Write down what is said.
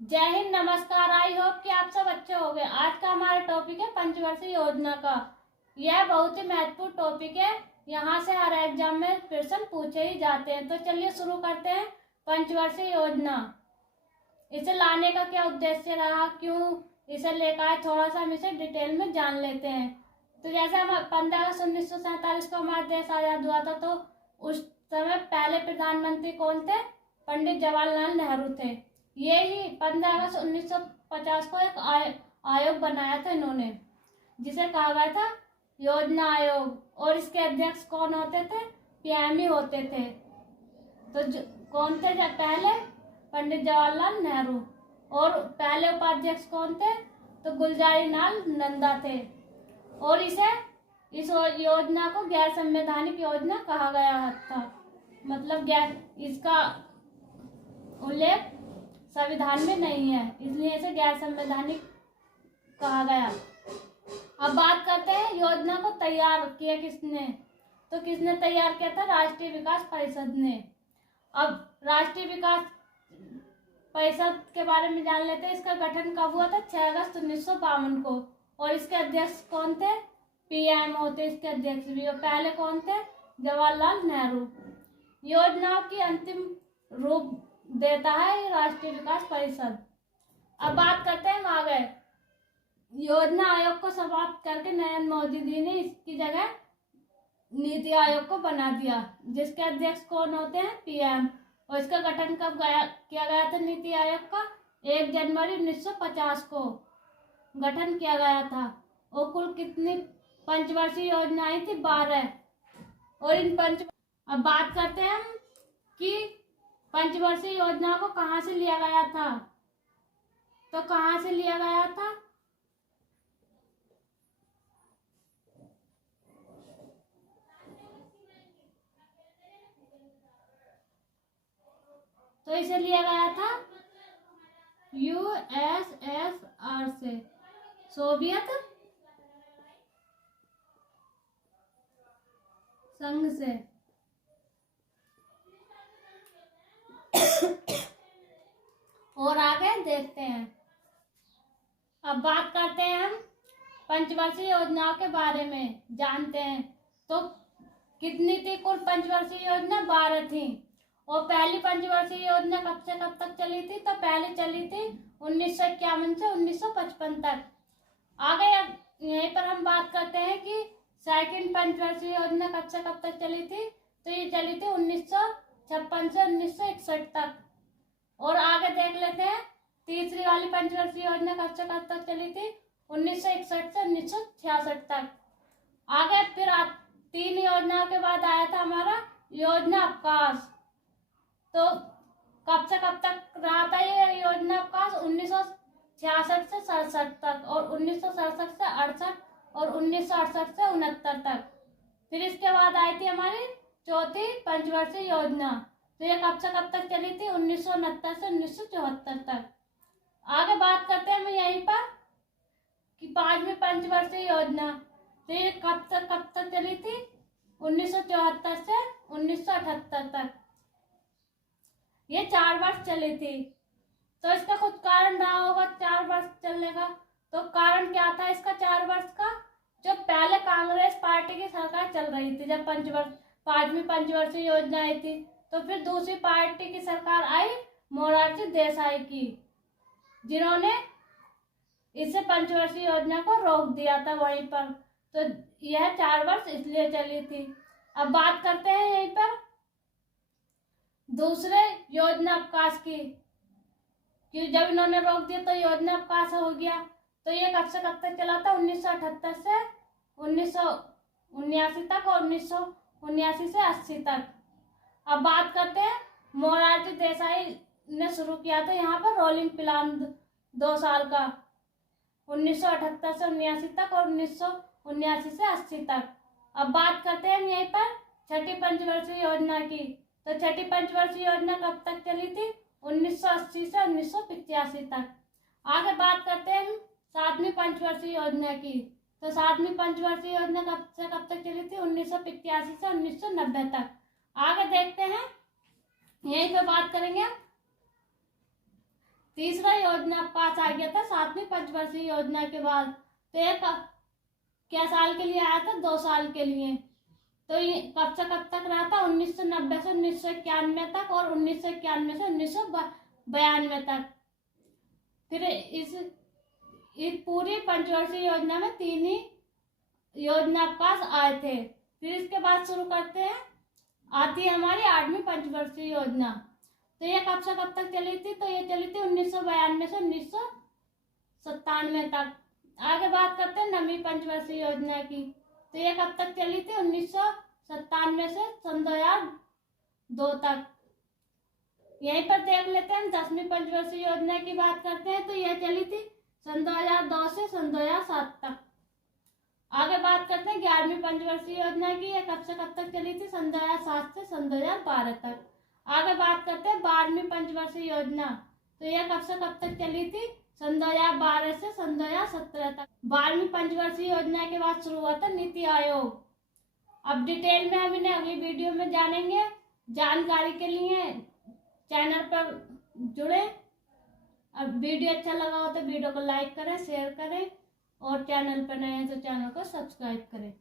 जय हिंद, नमस्कार। I hope कि आप सब अच्छे हो गए। आज का हमारा टॉपिक है पंचवर्षीय योजना का। यह बहुत ही महत्वपूर्ण टॉपिक है। यहाँ से हर एग्जाम में प्रश्न पूछे ही जाते हैं। तो चलिए शुरू करते हैं। पंचवर्षीय योजना, इसे लाने का क्या उद्देश्य रहा, क्यों इसे लेकर आए, थोड़ा सा हम इसे डिटेल में जान लेते हैं। तो जैसे हम 15 अगस्त 1947 को हमारा देश आजाद हुआ था, तो उस समय पहले प्रधानमंत्री कौन थे? पंडित जवाहरलाल नेहरू थे। ये ही 15 अगस्त 1950 को एक आयोग बनाया था इन्होंने, जिसे कहा गया था योजना आयोग। और इसके अध्यक्ष कौन होते थे? पीएम ही होते थे। तो कौन थे जब पहले? पंडित जवाहरलाल नेहरू। और पहले उपाध्यक्ष कौन थे? तो गुलजारी लाल नंदा थे। और इस योजना को गैर संवैधानिक योजना कहा गया था। मतलब इसका उल्लेख संविधान में नहीं है, इसलिए इसे गैर संवैधानिक कहा गया। अब बात करते हैं योजना को तैयार किया किसने। तो किसने तैयार किया था? राष्ट्रीय विकास परिषद ने। अब राष्ट्रीय विकास परिषद के बारे में जान लेते हैं। इसका गठन कब हुआ था? 6 अगस्त 1952 को। और इसके अध्यक्ष कौन थे? पीएम होते इसके अध्यक्ष भी। और पहले कौन थे? जवाहरलाल नेहरू। योजनाओं की अंतिम रूप देता है राष्ट्रीय विकास परिषद। अब बात करते हैं आगे। योजना आयोग को समाप्त करके नरेंद्र मोदी जी ने इसकी जगह नीति आयोग को बना दिया, जिसके अध्यक्ष कौन होते हैं? पीएम। और इसका गठन कब किया गया था नीति आयोग का? 1 जनवरी 1950 को गठन किया गया था। और कुल कितनी पंचवर्षीय योजनाएं थी? 12। और अब बात करते हैं हम कि पंचवर्षीय योजना को कहाँ से लिया गया था। तो कहाँ से लिया गया था? तो इसे लिया गया था यूएसएसआर से, सोवियत संघ से। और आगे देखते हैं। अब बात करते हैं हम पंचवर्षीय योजनाओं के बारे में जानते हैं। तो कितनी थी कुल पंचवर्षीय योजना? 12 थी। और पहली पंचवर्षीय योजना कब से कब तक चली थी? तो पहले चली थी 1951 से 1955 तक। आगे यहीं पर हम बात करते हैं कि सेकंड पंचवर्षीय योजना कब से कब तक चली थी। तो ये चली थी 1956 से 1961 तक। और आगे देख लेते हैं तीसरी वाली पंचवर्षीय योजना कब से कब तक चली थी? 1961 से 1966 तक। आगे फिर 3 योजनाओं के बाद आया था हमारा योजना अवकाश। तो कब से कब तक रहा था ये योजना अवकाश? 1966 से 67 तक। और 1967 से 68 और 1968 से 69 तक। फिर इसके बाद आई थी हमारी चौथी पंचवर्षीय योजना। तो ये कब से कब तक चली थी? 1969 से 1974 तक। आगे बात करते हैं हम यहीं पर कि 5वीं पंचवर्षीय योजना। तो ये कब तक चली थी? 1974 से 1978 तक। ये 4 वर्ष चली थी। तो इसका कुछ कारण रहा होगा 4 वर्ष चलने का। तो कारण क्या था इसका 4 वर्ष का? जो पहले कांग्रेस पार्टी की सरकार चल रही थी, जब 5वीं पंचवर्षीय योजना आई थी, तो फिर दूसरी पार्टी की सरकार आई मोरारजी देसाई की, जिन्होंने इससे पंचवर्षीय योजना को रोक दिया था वहीं पर। तो यह 4 वर्ष इसलिए चली थी। अब बात करते हैं यहीं पर दूसरे योजना अवकाश की, कि जब इन्होंने रोक दिया तो योजना अवकाश हो गया। तो ये कब से कब तक चला था? 1978 से 1979 तक और 1979 से 80 तक। अब बात करते हैं मोरारजी देसाई ने शुरू किया था यहाँ पर रोलिंग प्लान 2 साल का, 1978 से 79 तक और 1979 से 80 तक। अब बात करते हैं यहीं पर छठी पंचवर्षीय योजना की। तो छठी पंचवर्षीय योजना कब तक चली थी? 1980 से 1985 तक। आगे बात करते हैं हम 7वीं पंचवर्षीय योजना की। तो 7वीं पंचवर्षीय योजना कब से कब तक चली थी? 1985 से 1990 तक। आगे देखते हैं, यहीं पे बात करेंगे तीसरा योजना पास आ गया था 7वीं पंचवर्षीय योजना के बाद। तो ये क्या साल के लिए आया था? 2 साल के लिए। तो ये कब से कब तक रहा था? 1990 से 1991 तक और 1991 से 1992 तक। फिर इस पूरी पंचवर्षीय योजना में 3 ही योजना पास आए थे। फिर इसके बाद शुरू करते हैं, आती है हमारी 8वीं पंचवर्षीय योजना। तो ये कब से कब तक चली थी? तो ये चली थी 1992 से 1997 तक। आगे बात करते हैं 9वीं पंचवर्षीय योजना की। तो ये कब तक चली थी? 1997 से सन 2002 तक। यहीं पर देख लेते हैं 10वीं पंचवर्षीय योजना की बात करते हैं। तो यह चली थी सन 2002 से सन 2007 तक। आगे बात करते हैं 11वीं पंचवर्षीय योजना की। यह कब से कब तक चली थी? सन 2007 से सन 2012 तक। आगे बात करते हैं 12वीं पंचवर्षीय योजना। तो यह कब से कब तक चली थी? सन 2012 से सन 2017 तक। 12वीं पंचवर्षीय योजना के बाद शुरू हुआ था नीति आयोग। अब डिटेल में हम इन्हें अगली वीडियो में जानेंगे। जानकारी के लिए चैनल पर जुड़े। अब वीडियो अच्छा लगा हो तो वीडियो को लाइक करें, शेयर करें और चैनल पर नए हैं तो चैनल को सब्सक्राइब करें।